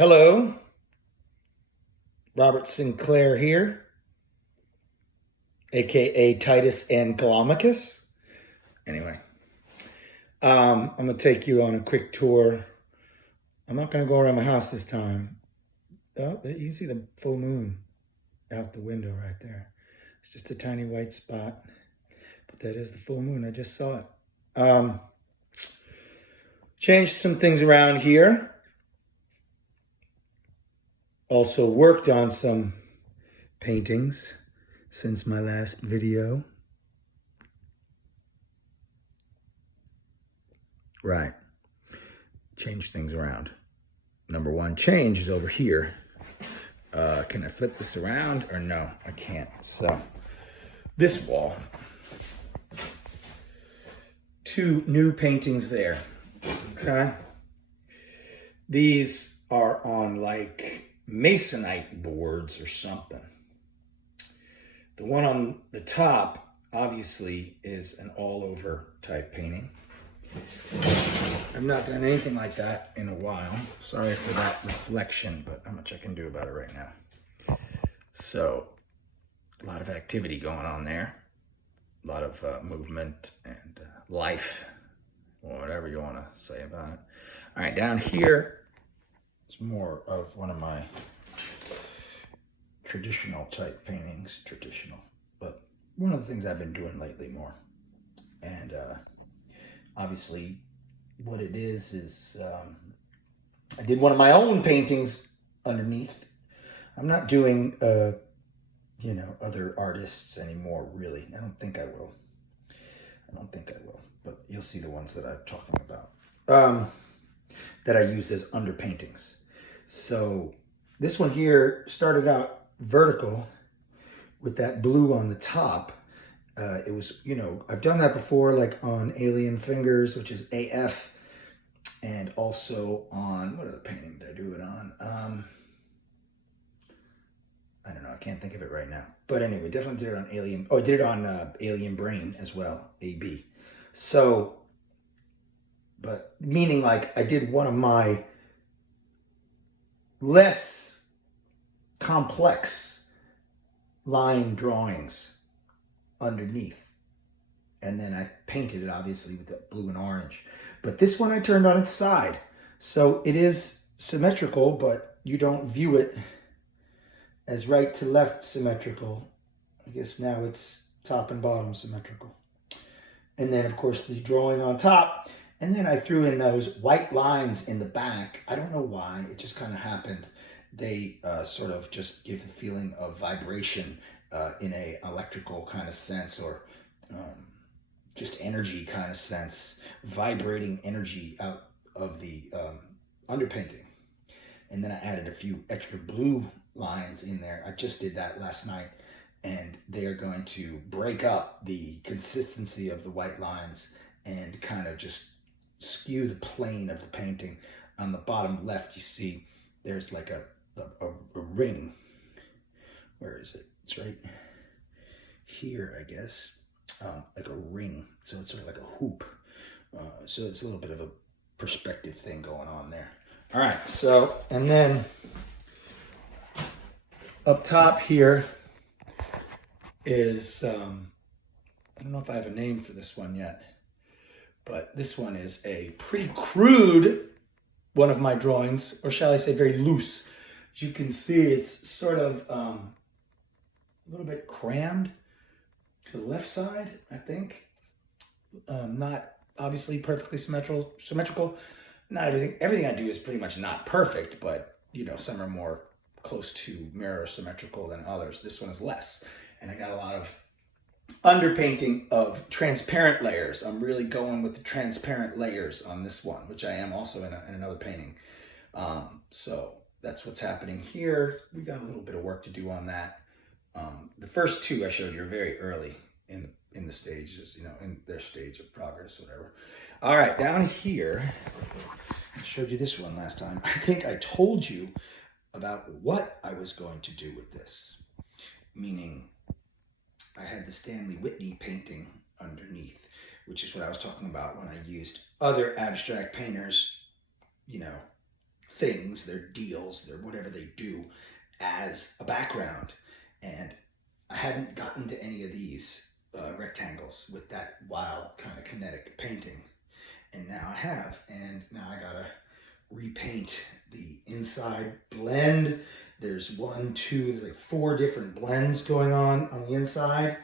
Hello, Robert Sinclair here, aka Titus Andromachus. Anyway, I'm gonna take you on a quick tour. I'm not gonna go around my house this time. Oh, you can see the full moon out the window right there. It's just a tiny white spot, but that is the full moon. I just saw it. Um, Changed some things around here. Also worked on some paintings since my last video. Right. Change things around. Number one change is over here. Can I flip this around or no? I can't. So this wall, two new paintings there. Okay. These are on like masonite boards or something. The one on the top obviously is an all over type painting. I've not done anything like that in a while. Sorry for that reflection, but not much I can do about it right now. So, a lot of activity going on there. A lot of movement and life, or whatever you want to say about it. All right, down here is more of one of my traditional type paintings. Traditional, but one of the things I've been doing lately more. And obviously, what it is I did one of my own paintings underneath. I'm not doing other artists anymore, really. I don't think I will. But you'll see the ones that I'm talking about, that I used as underpaintings. So this one here started out vertical with that blue on the top. It was, I've done that before, like on Alien Fingers, which is AF, and also on, what other painting did I do it on? I don't know, I can't think of it right now. But anyway, definitely did it on Alien. Oh, I did it on Alien Brain as well, AB. So, but meaning like I did one of my less complex line drawings underneath. And then I painted it obviously with the blue and orange. But this one I turned on its side. So it is symmetrical, but you don't view it as right to left symmetrical. I guess now it's top and bottom symmetrical. And then of course the drawing on top. And then I threw in those white lines in the back. I don't know why, it just kind of happened. They sort of just give the feeling of vibration in a electrical kind of sense, or just energy kind of sense, vibrating energy out of the underpainting. And then I added a few extra blue lines in there. I just did that last night, and they are going to break up the consistency of the white lines and kind of just skew the plane of the painting. On the bottom left, you see there's like a ring. Where is it? It's right here, I guess. Like a ring. So it's sort of like a hoop. So it's a little bit of a perspective thing going on there. All right, so, and then up top here is, I don't know if I have a name for this one yet, but this one is a pretty crude one of my drawings, or shall I say very loose. As you can see, it's sort of a little bit crammed to the left side, I think. Not obviously perfectly symmetrical. Not everything I do is pretty much not perfect, but some are more close to mirror symmetrical than others. This one is less. And I got a lot of underpainting of transparent layers. I'm really going with the transparent layers on this one, which I am also in another painting. So that's what's happening here. We got a little bit of work to do on that. The first two I showed you are very early in the stages, in their stage of progress, whatever. All right, down here, I showed you this one last time. I think I told you about what I was going to do with this, meaning I had the Stanley Whitney painting underneath, which is what I was talking about when I used other abstract painters, things, their deals, their whatever they do as a background. And I hadn't gotten to any of these rectangles with that wild kind of kinetic painting. And now I have, and now I gotta repaint the inside blend. There's there's like 4 different blends going on the inside.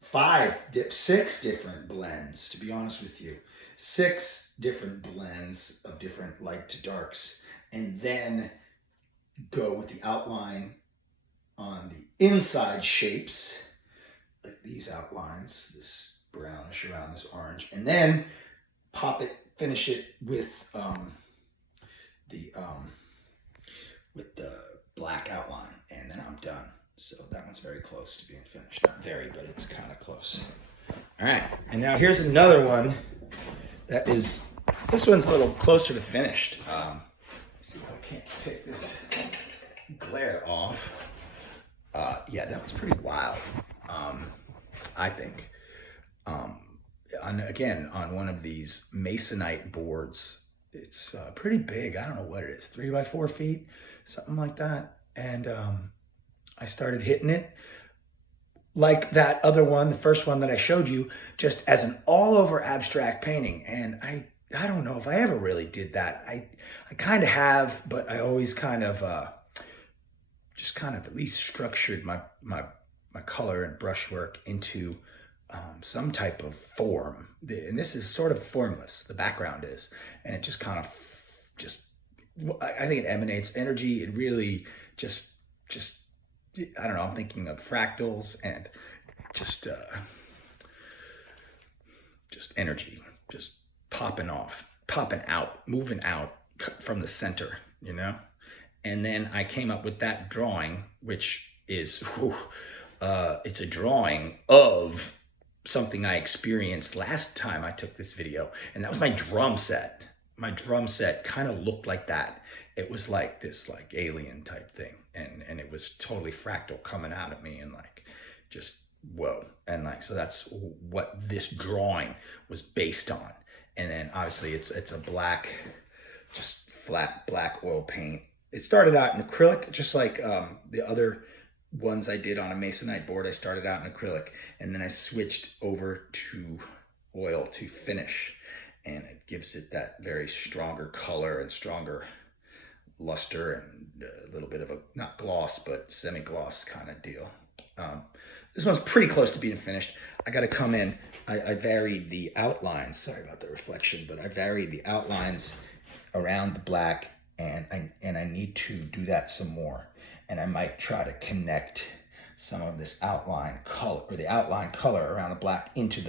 6 different blends, to be honest with you. 6 different blends of different light to darks. And then go with the outline on the inside shapes, like these outlines, this brownish around this orange. And then finish it with the black outline, and then I'm done. So that one's very close to being finished. Not very, but it's kind of close. All right, and now here's another one this one's a little closer to finished. Let's see if I can't take this glare off. Yeah, that was pretty wild, I think. On one of these masonite boards. It's pretty big. I don't know what it is, 3 by 4 feet, something like that. And I started hitting it like that other one, the first one that I showed you, just as an all-over abstract painting. And I don't know if I ever really did that. I kind of have, but I always kind of just kind of at least structured my color and brushwork into some type of form. And this is sort of formless, the background is. And it just kind of I think it emanates energy. It really just, I don't know, I'm thinking of fractals and just energy, just popping out, moving out from the center, you know? And then I came up with that drawing, which is, it's a drawing of something I experienced last time I took this video, and that was my drum set. My drum set kind of looked like that. It was like this like alien type thing, and it was totally fractal coming out at me, and like just whoa. And like, so that's what this drawing was based on. And then obviously it's a black, just flat black oil paint. It started out in acrylic, just like the other ones I did on a masonite board. I started out in acrylic, and then I switched over to oil to finish, and it gives it that very stronger color and stronger luster and a little bit of a, not gloss, but semi-gloss kind of deal. This one's pretty close to being finished. I got to come in. I varied the outlines. Sorry about the reflection, but I varied the outlines around the black, and I need to do that some more. And I might try to connect some of this outline color, or the outline color around the black, into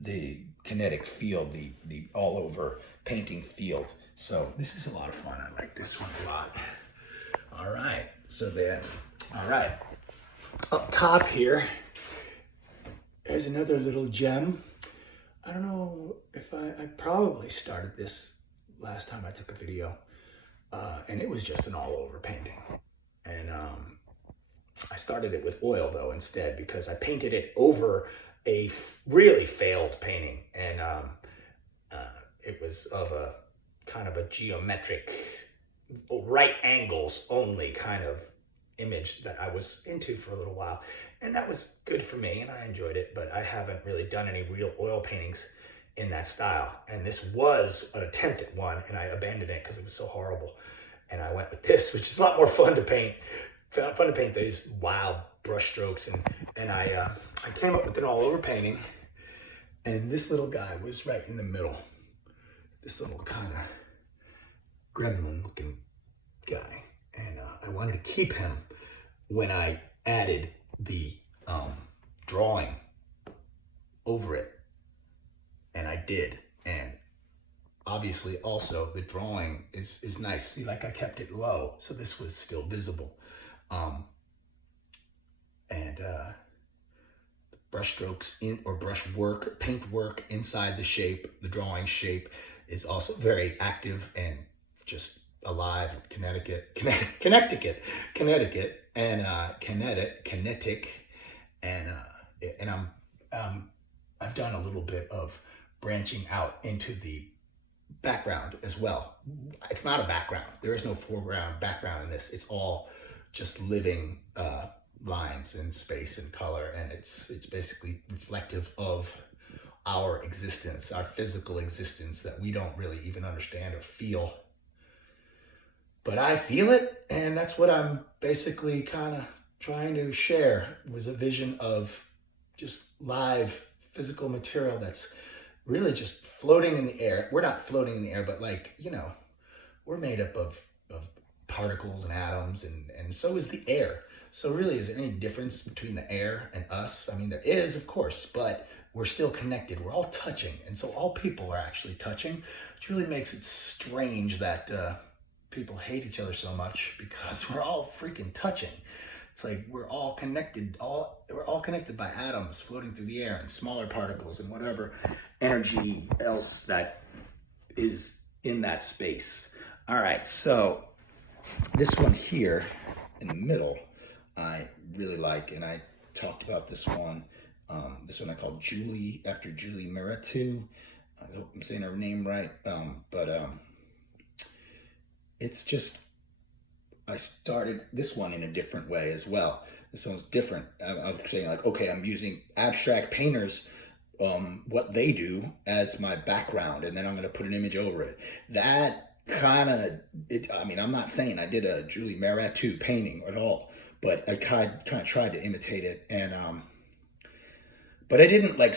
the kinetic field, the all over painting field. So this is a lot of fun. I like this one a lot. All right, so then, all right, up top here, there's another little gem. I don't know if I probably started this last time I took a video, and it was just an all over painting. And I started it with oil though instead, because I painted it over a really failed painting, and it was of a kind of a geometric, right angles only kind of image that I was into for a little while, and that was good for me and I enjoyed it, but I haven't really done any real oil paintings in that style, and this was an attempt at one, and I abandoned it because it was so horrible. And I went with this, which is a lot more fun to paint. Fun to paint these wild brush strokes, and I came up with an all-over painting, and this little guy was right in the middle. This little kind of gremlin-looking guy, and I wanted to keep him when I added the drawing over it, and I did. And obviously also the drawing is nice. See, like I kept it low, so this was still visible. And the brush strokes or brush work, paint work inside the shape, the drawing shape, is also very active and just alive. Connecticut, and kinetic, and I've done a little bit of branching out into the background as well. It's not a background. There is no foreground, background in this. It's all just living lines in space and color, and it's basically reflective of our existence, our physical existence that we don't really even understand or feel. But I feel it, and that's what I'm basically kind of trying to share, was a vision of just live physical material that's really just floating in the air. We're not floating in the air, but like, we're made up of particles and atoms, and so is the air. So really, is there any difference between the air and us? I mean, there is, of course, but we're still connected. We're all touching, and so all people are actually touching, which really makes it strange that people hate each other so much, because we're all freaking touching. It's like we're all connected. We're all connected by atoms floating through the air and smaller particles and whatever energy else that is in that space. All right, so this one here in the middle, I really like, and I talked about this one. This one I called Julie, after Julie Mehretu. I hope I'm saying her name right, but it's just, I started this one in a different way as well. This one's different. I'm saying like, okay, I'm using abstract painters, what they do as my background, and then I'm going to put an image over it. That kind of, I mean, I'm not saying I did a Julie Mehretu painting at all, but I kind of tried to imitate it, and but I didn't like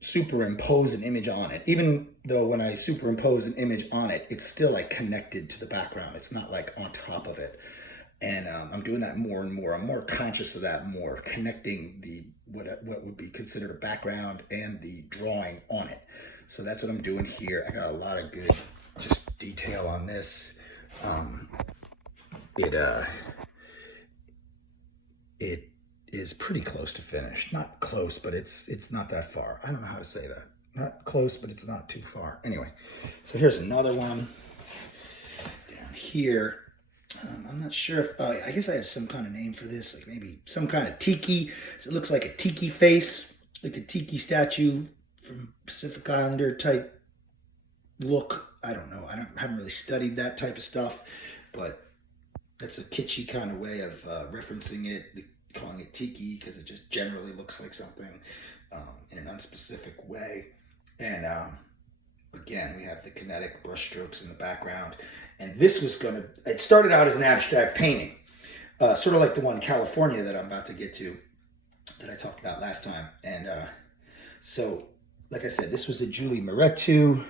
superimpose an image on it. Even though when I superimpose an image on it, it's still like connected to the background. It's not like on top of it. And I'm doing that more and more. I'm more conscious of that, more connecting the what would be considered a background and the drawing on it. So that's what I'm doing here. I got a lot of good just detail on this. It is pretty close to finished. Not close, but it's not that far. I don't know how to say that. Not close, but it's not too far. Anyway, so here's another one down here. I'm not sure if, I guess I have some kind of name for this, like maybe some kind of tiki. So it looks like a tiki face, like a tiki statue from Pacific Islander type look. I don't know. Haven't really studied that type of stuff, but that's a kitschy kind of way of referencing it, calling it tiki, because it just generally looks like something in an unspecific way. And again, we have the kinetic brushstrokes in the background. And this was it started out as an abstract painting, sort of like the one California that I'm about to get to, that I talked about last time. And so, like I said, this was a Julie Mehretu.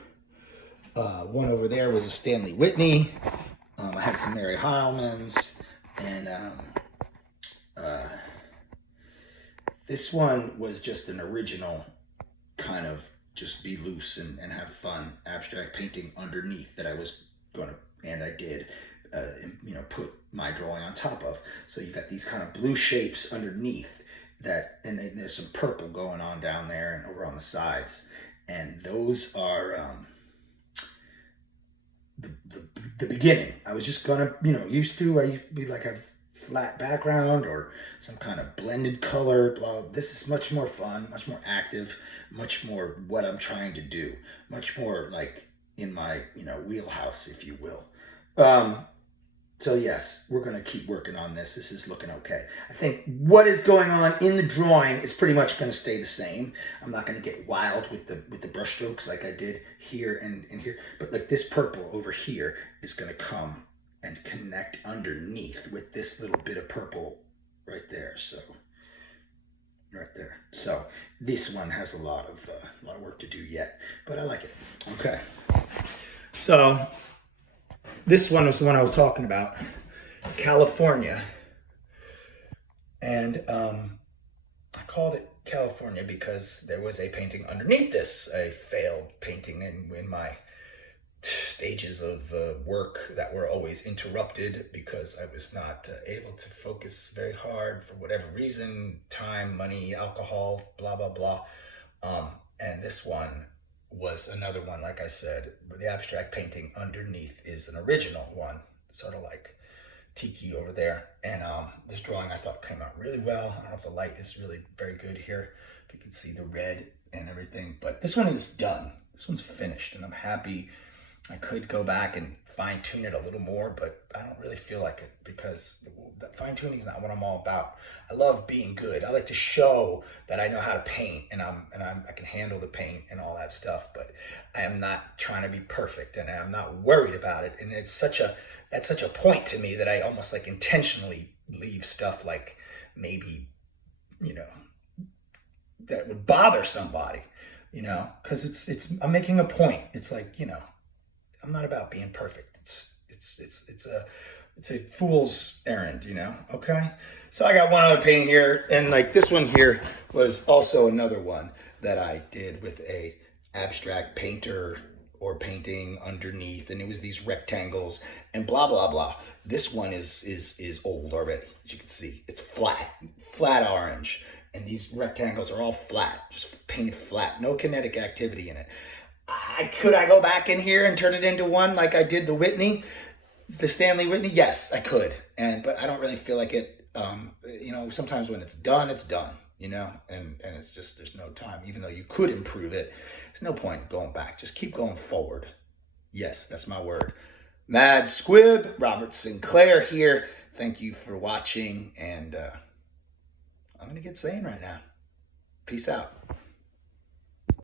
One over there was a Stanley Whitney. I had some Mary Heilmans, and this one was just an original kind of just be loose and have fun abstract painting underneath that I was going to, and I did, put my drawing on top of. So you got these kind of blue shapes underneath that, and then there's some purple going on down there and over on the sides. And those are the beginning. I was just gonna, used to be like a flat background or some kind of blended color, blah. This is much more fun, much more active, much more what I'm trying to do, much more like in my, wheelhouse, if you will. So yes, we're going to keep working on this. This is looking okay. I think what is going on in the drawing is pretty much going to stay the same. I'm not going to get wild with the brush strokes like I did here and here. But like this purple over here is going to come and connect underneath with this little bit of purple right there. So right there. So this one has a lot of work to do yet, but I like it. Okay. So this one was the one I was talking about, California. And I called it California because there was a painting underneath this, a failed painting in my stages of work that were always interrupted because I was not able to focus very hard for whatever reason, time, money, alcohol, blah, blah, blah. And this one was another one, like I said, the abstract painting underneath is an original one, sort of like tiki over there. And this drawing I thought came out really well. I don't know if the light is really very good here, if you can see the red and everything, but this one is done. This one's finished, and I'm happy. I could go back and fine tune it a little more, but I don't really feel like it, because fine tuning is not what I'm all about. I love being good. I like to show that I know how to paint, and I can handle the paint and all that stuff. But I am not trying to be perfect, and I'm not worried about it. And that's such a point to me that I almost like intentionally leave stuff like maybe, you know, that would bother somebody, you know, because I'm making a point. It's like, you know, I'm not about being perfect. It's a fool's errand, you know. Okay, so I got one other painting here, and like this one here was also another one that I did with a abstract painter or painting underneath, and it was these rectangles and blah blah blah. This one is old already, as you can see. It's flat orange, and these rectangles are all flat, just painted flat, no kinetic activity in it. Could I go back in here and turn it into one like I did the Stanley Whitney? Yes, I could, but I don't really feel like it. You know, sometimes when it's done, you know, and it's just, there's no time. Even though you could improve it, there's no point going back. Just keep going forward. Yes, that's my word. Mad Squib, Robert Sinclair here. Thank you for watching, and I'm gonna get saying right now. Peace out.